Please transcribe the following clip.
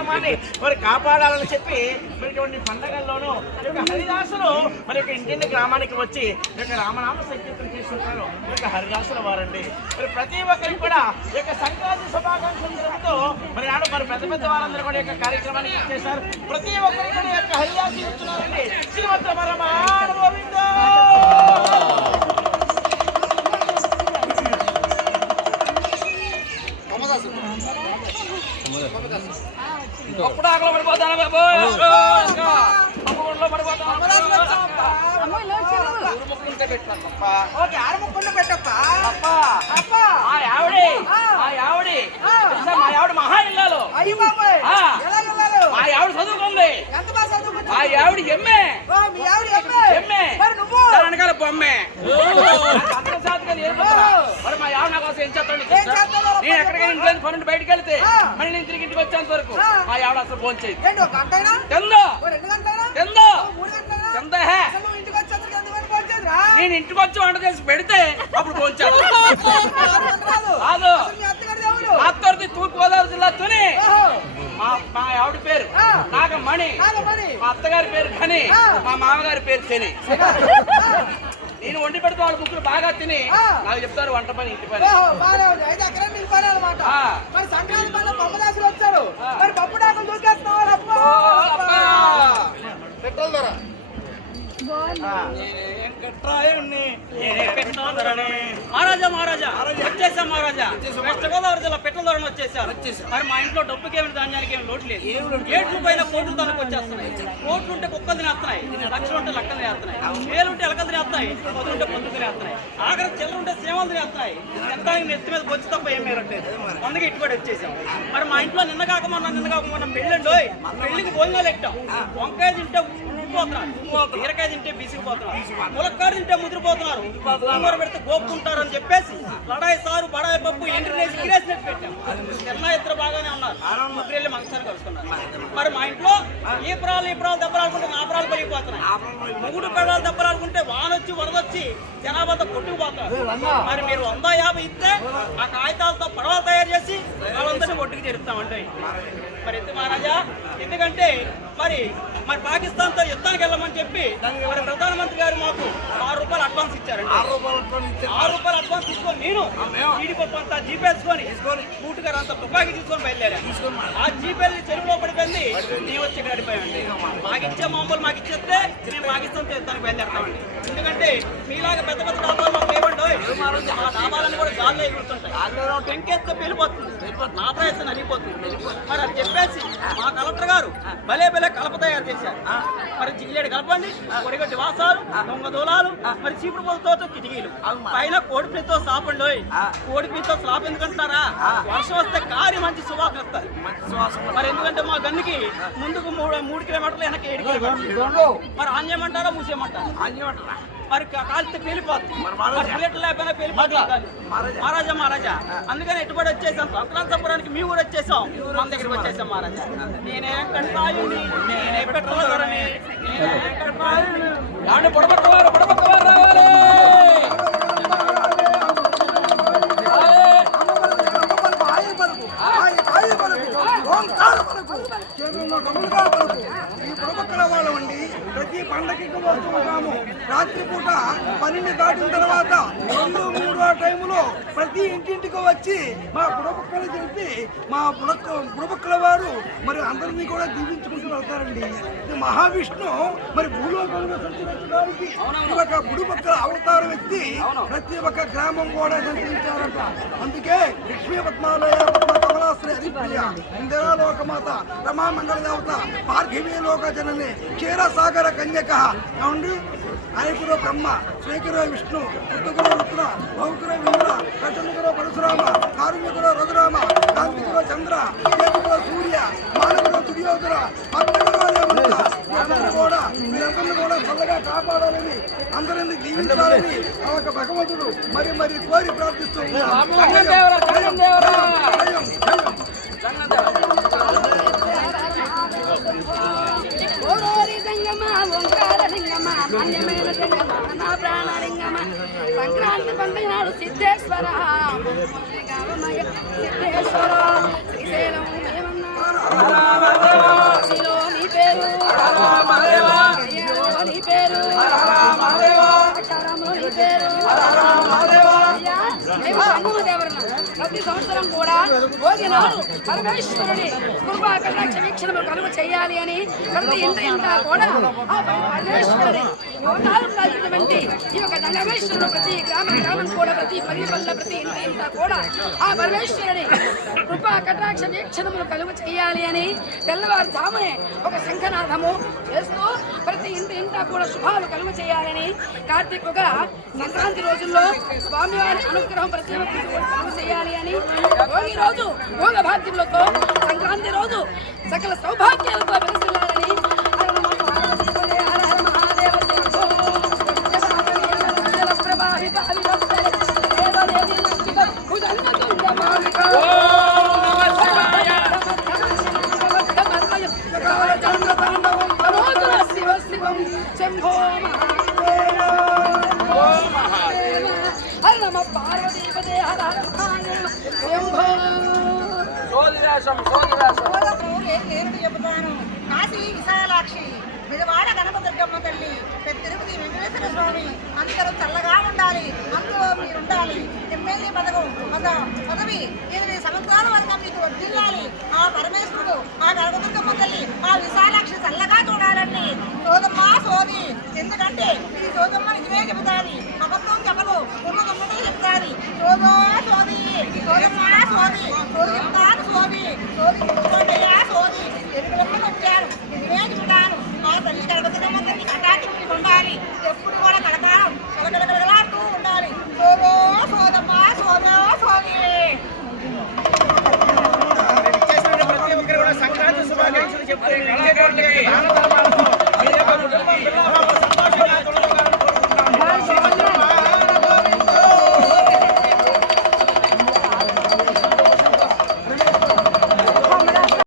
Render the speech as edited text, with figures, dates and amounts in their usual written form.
కార్యక్రమాన్ని మరి కాపాడాలని చెప్పి మరి ఇటువంటి పండగల్లోనూ ఈ యొక్క హరిదాసులు మరి యొక్క ఇంటింటి గ్రామానికి వచ్చి ఈ యొక్క రామనామ సంకీర్తన చేస్తుంటారు ఈ యొక్క హరిదాసుల వారండి. మరి ప్రతి ఒక్కరికి కూడా ఈ యొక్క సంక్రాంతి శుభాకాంక్షలు జరుగుతూ మరి నాడు మరి పెద్ద పెద్ద వారందరూ కూడా ఈ యొక్క కార్యక్రమాన్ని చేశారు. ప్రతి ఒక్కరికి కూడా ఈ యొక్క హరిదాసులు ఇస్తున్నారండి. శ్రీమంత పరమాన గోవింద. అప్పుడు ఆకలి పడిపోతాను బాబు, పడిపోతాను. మా ఆవిడ మహా ఇల్లాలు, మా ఆవిడ చదువుకుంది, మా ఆవిడ ఎమ్మె వెనకాల బొమ్మే. మరి మా ఆవిడ నా కోసం ఏం చేస్తాను? నేను ఎక్కడికైనా ఇంట్లో పన్నెండు బయటకు వెళ్తే మళ్ళీ నేను తిరిగి ఇంటికి వచ్చేంత వరకు మా ఆవిడ అసలు ఫోన్ చేయదు. నేను ఇంటికి వచ్చి వంట చేసి పెడితే అప్పుడు ఫోన్ చేస్తాను. కాదు, తూర్పు గోదావరి జిల్లాతోనే మా ఆవిడ పేరు నాగమణి, మా అత్తగారి పేరు ఖని, మా మామగారి పేరు శని. నేను వండి పెడితే వాళ్ళ ముగ్గురు బాగా తిని నాకు చెప్తారు వంట పని, ఇంటి పని. మహారాజా వచ్చేసా మహారాజా. వెస్ట్ గోదావరి జిల్లా పెట్టల ధోరణి వచ్చేసారు. మరి మా ఇంట్లో డబ్బుకి ఏమి ధాన్యానికి ఏమి లోటు లేదు. ఏట్లు పైన కోట్లు తనకు వచ్చేస్తున్నాయి. కోట్లు ఉంటే కుక్కలు తినేస్తున్నాయి, లక్షలు ఉంటే లక్కలు తినేస్తున్నాయి, వేలుంటే ఎలకలు తినేస్తున్నాయి, పొద్దుంటే పొద్దు తినేస్తున్నాయి, ఆఖరి చిల్లరుంటే సేవలు తినేస్తున్నాయి. ఎంతకి నెత్తి మీద బొచ్చు తప్ప ఏం మేరట్లేదు. అందుకే ఇటుబడి వచ్చేసాం. మరి మా ఇంట్లో నిన్న కాకమన్నా పెళ్ళండి, పెళ్లికి భోజనాలు ఎట్టాం. వంకాయ తింటే ఉడిపోతున్నారు, బీరకాయ తింటే బీసిపోతున్నారు, ములక్కాడ తింటే ముదిరిపోతున్నారు, గోంగూర పెడితే గోపుకుంటారు అని చెప్పేసి లడాయి సారు బడాయి పప్పు ఎండ్రినేసి గిరేసినట్టు పెట్టాం. చిన్న ఇద్దరు బాగానే ఉన్నారు, ముగ్గురు వెళ్ళి మంగసారి కలుసుకున్నారు. మరి మా ఇంట్లో ఈ ప్రాలు దెబ్బలాడుకుంటే నా ప్రాలు పలిగిపోతున్నాయి. మూడు పెడాలు దెబ్బలాడుకుంటే వానొచ్చి వరదొచ్చి జనాభాతో కొట్టుకుపోతున్నారు. మరి మీరు 150 ఇస్తే ఆ కాగితాలతో పడవలు తయారు చేసి వాళ్ళందరినీ ఒట్టుకు చేరుస్తామండి. మరి ఎందుకు మహారాజా? ఎందుకంటే మరి పాకిస్తాన్ తో యుద్ధానికి వెళ్ళమని చెప్పి మరి ప్రధానమంత్రి గారు మాకు ₹6 అడ్వాన్స్ ఇచ్చారండి. ₹6 అడ్వాన్స్ తీసుకొని నేను జీడిపప్పు అంతా జీపేసుకొని కూటు గారు అంతా తుపాకీ తీసుకొని బయలుదేరా. ఆ జీపేల్ని చెరువులో పడిపోయింది. నేను వచ్చి గడిపోయామండి. మాకిచ్చే మామూలు మాకు ఇచ్చేస్తే మేము పాకిస్తాన్ తో యుద్ధానికి బయలుదేరుతామండి. ఎందుకంటే మీలాగా పెద్ద పెద్ద డాబాలు మాకు లేవండి. ఆ డాబాలన్నీ కూడా గాల్లో ఎగురుతుంటాయి. టెంకేస్తే వెళ్ళిపోతుంది, నా ప్రయత్నం అరిగిపోతుంది. మరి అది చెప్పేసి మా కలెక్టర్ గారు భలే కలప తయారు చేశారు. మరి జిల్లేడు కలపండి, కొడిగడ్డి వాసాలు, దొంగ దూలాలు, మరి చీపుడు పొలతో కిటికీలు, పైన కోడిపితో సాపండి. కోడిపితో స్లాప్ ఎందుకంటారా? వర్షం వస్తే కారి మంచి సువాసన వస్తుంది. మరి ఎందుకంటే మా గన్నుకి ముందుకు 3 కిలోమీటర్లు వెనక్కి 7 కిలోమీటర్లు. మరి ఆన్యమంటారా మూసేయమంటారా? మరి కాలితే పేలిపోతుంది. బుల్లెట్లు లేకపోయినా పేలిపోతుంది. మహారాజా అందుకని ఎట్టుబడి వచ్చేసాం. సంక్రాంతి సంబరానికి మీ ఊరు వచ్చేసాం, మన దగ్గరికి వచ్చేసాం మహారాజా. నేనే కట్టాయుని, నేనే పెట్టలని, నేనే కట్టాయుని పొడబట్టవారు రావాలి. ఈ పుడపక్కల వాళ్ళండి ప్రతి పండగకి వస్తున్నాము. రాత్రిపూట 12 దాటిన తర్వాత 2-3 టైములో ప్రతి ఇంటింటికి వచ్చి మా పుడపక్కలు తెలిపి మా పుడపక్కల వారు మరి అందరినీ కూడా దీవించుకుంటూ వెళ్తారండి. ఇది మహావిష్ణు మరి భూలోకంలో సంచరించడానికి ఒక పుడపక్కల అవతార వ్యక్తి ప్రతి ఒక్క గ్రామం కూడా సంచరించారంట. అందుకే లక్ష్మీ పద్మాలయ కమలాశ్రీ అధిప్రియ ఇందిరాలోకమాత రమా మంగళ దేవత పార్థివీ లోక జనని క్షీరసాగర కన్యక ఏమండి. ఆయకుడు బ్రహ్మ, శ్రీకుడు విష్ణు, ఋతుకుడు రుద్ర, భౌకుడు ఇంద్ర, కటనుకుడు పరశురామ, కారుణ్యకుడు రఘురామ, కాంతికుడు చంద్ర, కేతుకుడు సూర్య, మానవుడు దుర్యోధన, భక్తుడు మీరందరినీ కూడా చల్లగా కాపాడాలని, అందరినీ దీవించాలని ఆ ఒక భగవంతుడు మరి కోరి ప్రార్థిస్తున్నాను. సంక్రాంతి పండుగ నాడు సిద్ధేశ్వర సిద్ధేశ్వర శ్రీశైలం భోజనాలు పరమేశ్వరుని కృపా కటాక్ష వీక్షణము కలుగు చేయాలి అని ప్రతి ఇంట కూడా ఆ పరమేశ్వరుని అవతారం దాల్చినటువంటి ఈ యొక్క దండమేశ్వరుడు ప్రతి గ్రామం కూడా ప్రతి పల్లి ప్రతి ఇంట కూడా ఆ పరమేశ్వరుని కృపా కటాక్ష వీక్షణములు కలుగు చేయాలి అని తెల్లవారుజామునే ఒక శంఖనాథము చేస్తూ ప్రతి ఇంట కూడా శుభాలు కలుగు చేయాలని కార్తీకుగా సంక్రాంతి రోజుల్లో స్వామివారి అనుగ్రహం ప్రతి ఒక్కరికి కలుగు చేయాలి అని భోగి రోజు భోగ భాగ్యములతో సంక్రాంతి రోజు సకల సౌభాగ్యాలతో వెలుసిల్లాలని శంభో హర నమ పార్వతీపదే హర హర మహాదేవ శంభో నేను చెబుతాను. కాశీ విశాలాక్షి, విజయవాడ గణపదుర్గమ్మ తల్లి, తిరుపతి వెంకటేశ్వర స్వామి అందరూ చల్లగా ఉండాలి, అందులో మీరు ఉండాలి. ఎమ్మెల్యే పదవి 8 సంవత్సరాల వరకు మీకు వర్ధిల్లాలి. ఆ పరమేశ్వరుడు, ఆ గణపదుర్గమ్మ తల్లి, ఆ విశాలాక్షి చల్లగా చూడాలండి. సోదమ్మ సోది, ఎందుకంటే ఈ సోదమ్మ నిజమే చెబుతాది, అబద్ధం చెప్పదు, ఉన్నదమ్మనే చెప్తాది. సోదో సోది, సోదమ్మ సోది, సోది చెప్తాను సోది, సోది చెప్పుకోండియా సోది, ఎదురు వచ్చారు, నిజమే చెబుతాను. ఆ తల్లి గణపదుర్గమ్మ తల్లి కటాక్షి ఉండాలి, ఎప్పుడు కూడా కడతాను కలకలకలాడుతూ ఉండాలి. సోదో సోదమ్మ సోదో సోది. ప్రతి ఒక్కరు కూడా సంక్రాంతి శుభాకాంక్షలు చెప్తే